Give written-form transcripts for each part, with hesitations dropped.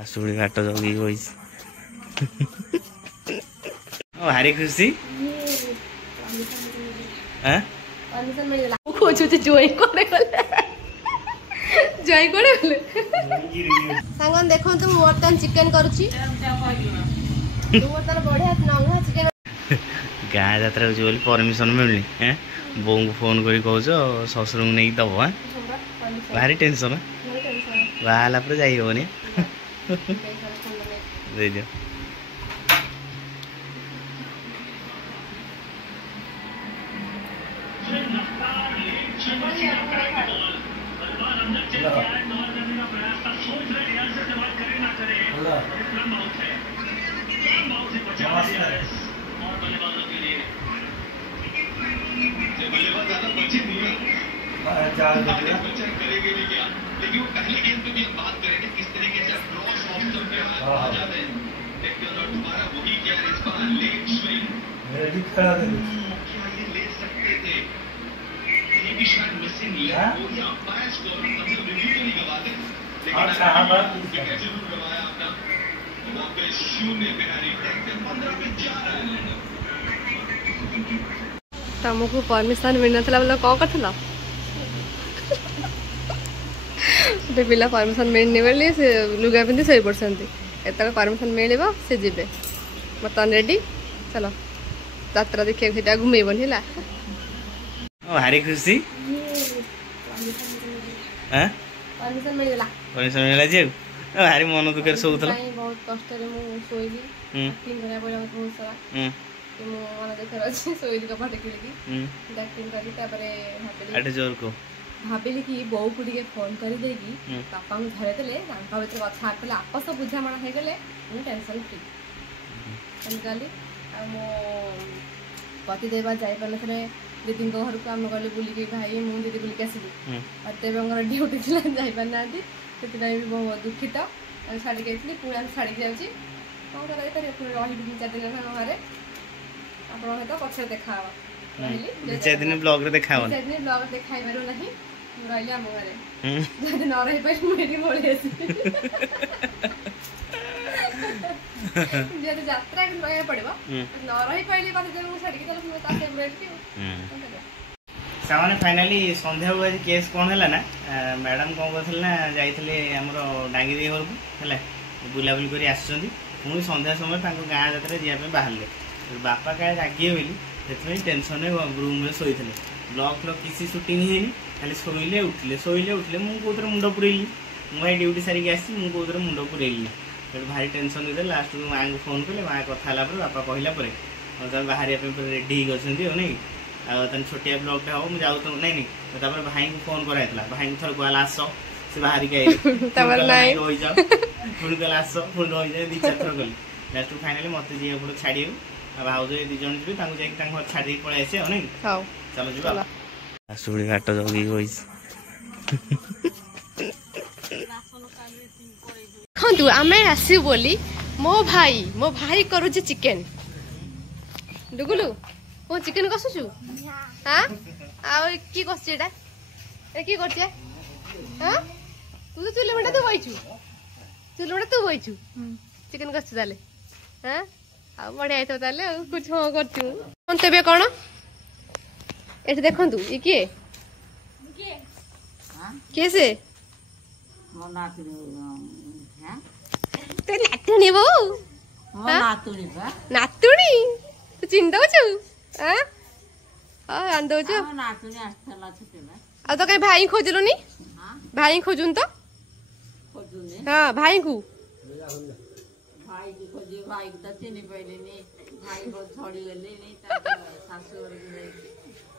आसुड़ी घाट जगी भारी खुशी सांगन देखो तुम बर्तन चिकन करुची बढ़िया चिकन गाँ जात्रा बोली परमिशन मिलनी हैं बो को फोन कर कह ससुर को नहीं दब हाँ भारी टेंशन बाहला पर जाई होनी दे दियो लेकिन वो पहले गेम पे भी बात करेंगे किस तरीके से क्रॉस ऑफ द पे आ जाते हैं देखते हो तुम्हारा वही क्या इस बार लेट स्विंग क्या ये ले सकते थे ये भी शायद मिसिंग लेग हो या अंपायर को मतलब रिव्यू तो नहीं गवाते लेकिन जरूर गवाया अपना वहाँ पे शून्य पे हैरी टेक 15 पे 4 तुमको परमिशन मिलना बोले कौन कर पिला परमिशन मिलने वाली से लुगा पिंधि शोई पड़ते एत परमिशन मिल से जी बर्तमान रेडी चलो यात्रा देखिए घूमेबन है भारी खुशी परमिशन मिलला जी भारी मन दुखे शोला बहुत कष्ट शोली बहुत सारा मन दुखे अच्छे शोली कपड़े किलिकी जोर को भाविली कि बो को फोन कर देगी बापा को धरेदेले भर कथा कले आपस बुझामणा हो गले टेंशन फ्री गली मो पतिदेव जापारे दीदी घर को आम गलु बुलिकी भाई मुझे दीदी बुलिक आसली पतिदेव ड्यूटी थी जापारना से बहुत दुखित छाड़ी गई पुणी छाड़ी जाऊँगी कौन कर रही 2-4 दिन घरे आप पक्ष देखा रही 2-4 दिन ब्लॉग देखा ब्लॉग देखा ना रही आम घरे जब न रही पाई मुझे पलि आस जेहतु यात्रा रहा पड़ो न रही पाइली सामाने फाइनाली संध्या को आज केस कौन है ना मैडम कौन करते ना जाइए आमर डांगी घर को बुलाबुली कर आसुँच पुणी संध्या समय गाँ जात्रा जावाई बाहर बापा क्या रागे बोली से टेंशन रूम में शोते ब्लॉग फ्लग किसी सुटिंग है खाली शोले उठले मुझे मुंड पुरेली मुझे ड्यूटी सारिक आसी मुझे मुंड पुरेली फिर भारी टेंशन देते लास्ट को माँ को फोन कले माँ कथा बापा कहला बाहर रेडी नहीं आन छोटिया ब्लॉगटा हम जाऊ तो नहीं भाई को फोन कराइला भाई को थर कहला आस से बाहर के रही जाओ पुणी कहला आस पुणी रही जाए 2-4 थर गली लास्ट फाइनाली मत जी पड़े छाड़ी भाज ये 2 जन जी घर छाड़ी पलि आसे नहीं चलो जी आसुड़ी घाट जगी देखु आम आसू बोली मो भाई करुचे चिकेन डुगुलु वो चिकेन कसुचु हाँ आ कि कस कि कर तू तो चुले बेटा तू बहीचु चुले बेटा तू बहीचु चिकेन कस हाँ आ बढ़िया आई ताले कुछ हाँ कर तेबे कौन ये देखु ये किए किए से नातुणी बो नातुणी तू चिन्ह दौचु आन दौचु आ तो कहीं भाई खोजलुनी भाई खोजुन तो हाँ भाई को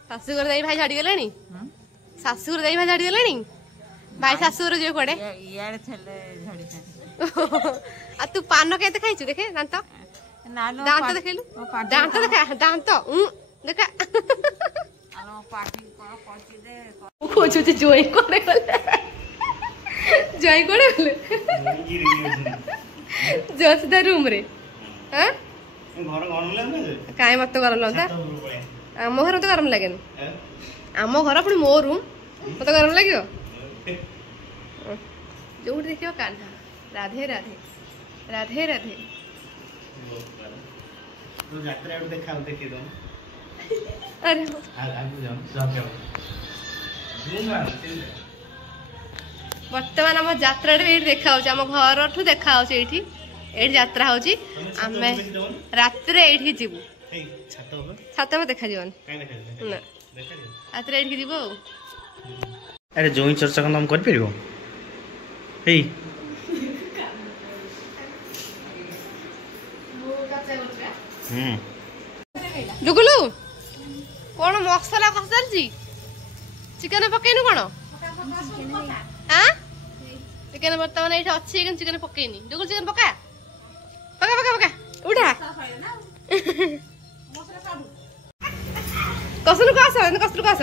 शाशुघर जाई भाई छाड़ी गले शाशुघर जाई भाई छाड़ी गले भाई शाशुघर जो कड़े आ तू पान के खाइछु देखे दांत दांत देखलु दांत देखा दांत देखा खोजु जोई करे जोसदा रूम रे हां घर गरम लगे काई मत गरम लगता आम घर तो गरम लगे आम घर पुणी मो रूम मत गरम लगे जो देखियो कान्हा राधे राधे राधे राधे तो यात्रा देखा देखी दो अरे बर्तमान आम यात्रा देखा आम घर देखा ये यात्रा हूँ आम रात जीवु छात में देखा ना रात जीवु अरे जो ही चर्चा करना हम कर परिबो हे जुगुलु कौन मसला कस चलची चिकन पकेनु कौन हाँ चिकन बर्तमान ये अच्छी चिकन पकेनी जुगुल चिकन पका पका पका पका उठा कसनु कस कसनु कस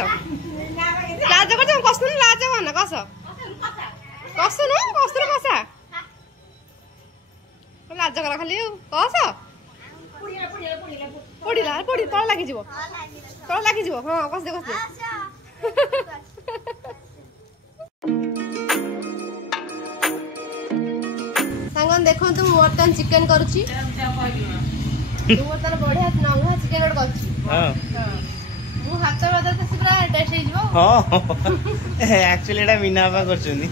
लाज कर कसनु लाज मन कस कसनु कसनु कसा लाज कर खाली कस पड़ा पड़ी तल लगी तल लगी हाँ कस दे सांगन देखो तू बर्तमान चिकन करुची बर्तमान बढ़िया नंगा चिकन गोटे करुची मु हाथ बदल तो पूरा टेस्ट हो हां एक्चुअली एटा मीना बा करछनी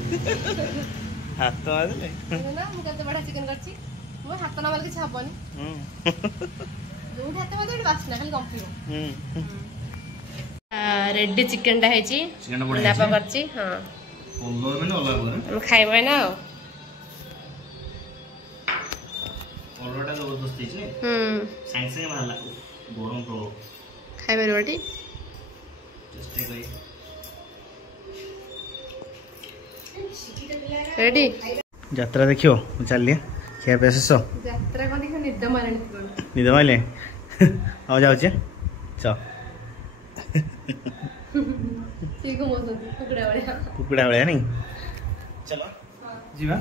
हाथ बदले ना मु कते बढ़िया चिकन करची मु हाथ न मार के छाबनी जो हाथ बदल बासना खाली कंपी रेडी चिकन टा हेची चिकन बढ़िया नापा करची हां 15 मिनिट अलग हम खाइबे ना ऑलरेडी जबरदस्त है सांग सांग मारला गरम प्रो खाइबे रोटी जस्ट गई रेडी यात्रा देखियो चलिए क्या पैसे सो यात्रा को देखो निद मारणी निद मारले आ जाऊ छे चल ठीक हो मोसो कुकड़ा वाला नहीं चलो जीवा